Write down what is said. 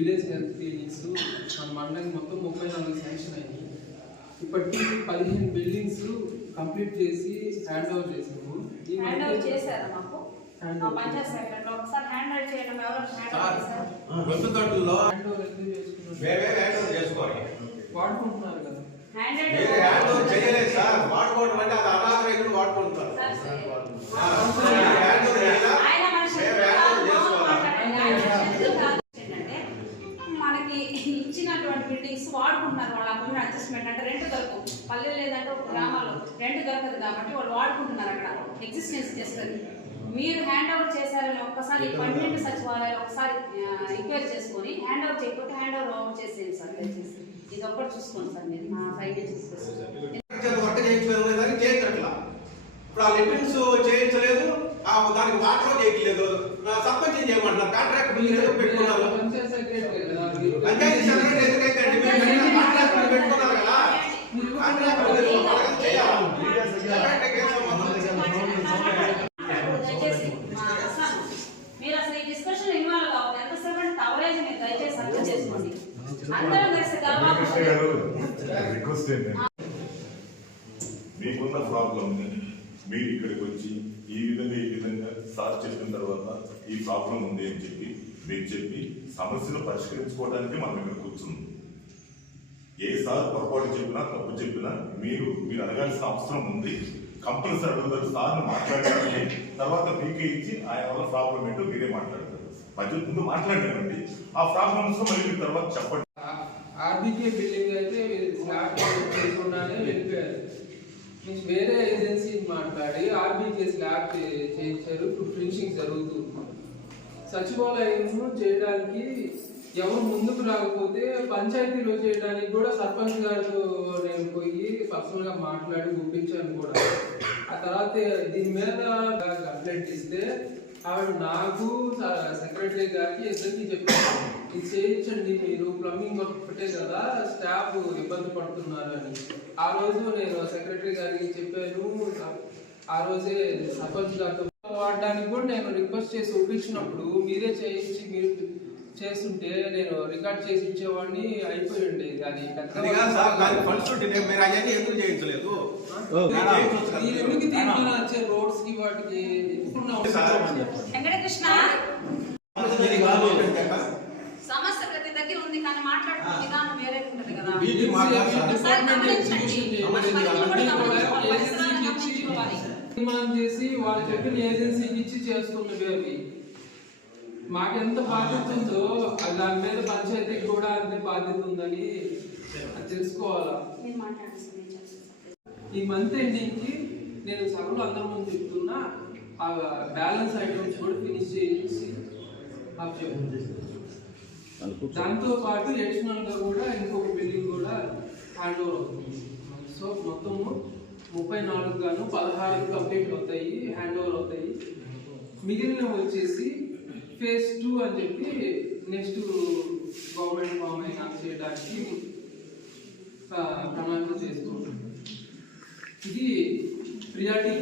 Village health clinics మన మండలం మొత్తం ముప్పై నాలుగు శాంక్షన్ అయినాయి ఇప్పటికీ పదిహేను బిల్డింగ్స్ కంప్లీట్ చేసి హ్యాండ్ ఓవర్ చేసాము ఈ హ్యాండ్ ఓవర్ చేశారా మాకు? మా ఓవర్ పంచాయత్ సెక్రటరీ ఒకసారి హ్యాండ్ ఓవర్ చేయడం ఎవరు హ్యాండ్ ఓవర్ చేశారు గొంతుతోటల్లో హ్యాండ్ ఓవర్ ఎందుకు చేసుకున్నారు? మేమే హ్యాండ్ ఓవర్ చేసుకోవాలి వాడుకుంటున్నారు కదా హ్యాండ్ మీరు హ్యాండ్ ఓవర్ చేయలేదు సార్ వాడుకోవడం అంటే అది అనాథరైతులు వాడుకుంటారు సార్ సరే. ఆ, మీరు హ్యాండ్ ఓవర్ చేయాలా? ఆయన మన మేము శత్రువు హ్యాండ్ కాదు, ఓవర్ చేసుకోవాలా? మాట్లాడండి. ఆయన శత్రువు కాదు. ఏంటంటే మనకి ఇచ్చినటువంటి బిల్డింగ్స్ వాడుకుంటున్నారు వాళ్ళ అంటే రెంట్ దొరకవు పల్లె లేదంటే ఒక గ్రామాల్లో రెంట్ దొరకదు కాబట్టి వాళ్ళు వాడుకుంటున్నారు అక్కడ. ఎగ్జిస్టెన్స్ చేస్తుంది. మీరు హ్యాండ్ ఓవర్ చేశారని ఒక్కసారి ఈ పన్నెండు సచివాలయాలు ఒకసారి ఎంక్వైరీ చేసుకొని హ్యాండ్ ఓవర్ చేయకపోతే హ్యాండ్ ఓవర్ ఓవర్ చేసేయండి సార్ దయచేసి. ఇది ఒక్కటి చూసుకోండి సార్ మీరు. నా సైడ్ చూసుకోండి ఇప్పుడు ఆ లిమిట్స్ చేయించలేదు ఆ దానికి వాటర్ చేయట్లేదు సర్పంచ్ చేయమంటున్నారు? కాంట్రాక్ట్ పెట్టుకున్నారు. పంచాయత్ సెక్రటరీ కదా మీరు- పంచాయతీ సెక్రటరీ ఎందుకైతే మీరు కాంట్రాక్ట్ పెట్టుకున్నారు కదా మీరు కాంట్రాక్ట్ వాళ్ళకి చేయాలి సెక్రటరీకి ఏం సంబంధం? దయచేసి మా అసలు మీరు అసలు ఈ డిస్కషన్ ఇన్వాల్వ్ కావద్దు ఎంతసేపు అంటే కవరేజ్ మీరు దయచేసి అర్థం చేసుకోండి అందరం కలిసి కృష్ణ గారు గర్వాలు రిక్వెస్ట్ ఏంటంటే మీకున్న ప్రాబ్లం మీరు ఇక్కడికి వచ్చి ఈ విధంగా ఈ విధంగా సాల్వ్ చేసిన తర్వాత ఈ ప్రాబ్లం ఉంది అని చెప్పి మీరు చెప్పి సమస్యను పరిష్కరించుకోవడానికి మనం ఇక్కడ కూర్చున్నాం. ఏ సార్ పొరపాటు చెప్పినా తప్పు చెప్పినా మీరు మీరు అడగాల్సిన అవసరం ఉంది. కంపల్సరీ అడుగుతారు సార్ని మాట్లాడాలి. తర్వాత మీకే ఇచ్చి ఆయన వల్ల ప్రాబ్లం ఏంటో మీరే మాట్లాడతారు. మధ్య ముందు మాట్లాడారండి ఆ ప్రాబ్లమ్స్ మళ్ళీ తర్వాత చెప్పండి. ఆర్బీకే బిల్డింగ్ అయితే స్లాబ్ చేయకుండానే వెళ్ళిపోయారు. మీన్స్ వేరే ఏజెన్సీ మాట్లాడి ఆర్బీకే స్లాబ్ చేయించారు. ఇప్పుడు ఫినిషింగ్ జరుగుతుంది సచివాలయం చేయడానికి ఎవరు ముందుకు రాకపోతే పంచాయతీలో చేయడానికి కూడా సర్పంచ్ గారితో నేను పోయి పర్సనల్గా మాట్లాడి ఒప్పించాను కూడా. ఆ తర్వాత దీని మీద కంప్లైంట్ ఇస్తే ఆవిడ నాకు సెక్రటరీ గారికి ఇద్దరికి చెప్పారు. ఇది చేయించండి మీరు ప్లంబింగ్ ఒకటే కదా స్టాఫ్ ఇబ్బంది పడుతున్నారు అని. ఆ రోజు నేను సెక్రటరీ గారికి చెప్పాను ఆ రోజే సర్పంచ్ గారితో వాడడానికి కూడా నేను రిక్వెస్ట్ చేసి ఒప్పించినప్పుడు మీరే చేయించి మీరు చేస్తుంటే నేను రికార్డ్ చేసి ఇచ్చేవాడిని అయిపోయి ఉండేది అది దానికి దీంట్లో వచ్చే రోడ్స్కి వాటికి? వెంకటకృష్ణ సమస్య ప్రతి దగ్గర ఉంది కానీ మాట్లాడుతున్న విధానం వేరే ఉంటుంది కదా. ఒకసారి గమనించండి. మన చేసి వాళ్ళు చెప్పిన ఏజెన్సీకి ఇచ్చి చేస్తున్నవి అవి మాకెంత బాధ్యత ఉందో దాని మీద పంచాయతీకి కూడా అంతే బాధ్యత ఉందని తెలుసుకోవాలా. ఈ మంత్ ఎండింగ్కి నేను సభలో అందరి ముందు చెప్తున్నా ఆ బ్యాలెన్స్ ఐటమ్స్ కూడా ఫినిష్ చేసి. దాంతో పాటు అడిషనల్గా కూడా ఇంకొక బిల్డింగ్ కూడా హ్యాండ్ ఓవర్ అవుతుంది. సో మొత్తము ముప్పై నాలుగు గాను పదహారు కంప్లీట్ అవుతాయి హ్యాండ్ ఓవర్ అవుతాయి. మిగిలినవి వచ్చేసి ఫేజ్ టూ అని చెప్పి నెక్స్ట్ గవర్నమెంట్ ఫామ్ అయినా చేయడానికి ప్రణాళిక చేస్తున్నాం ఇది ప్రియారిటీ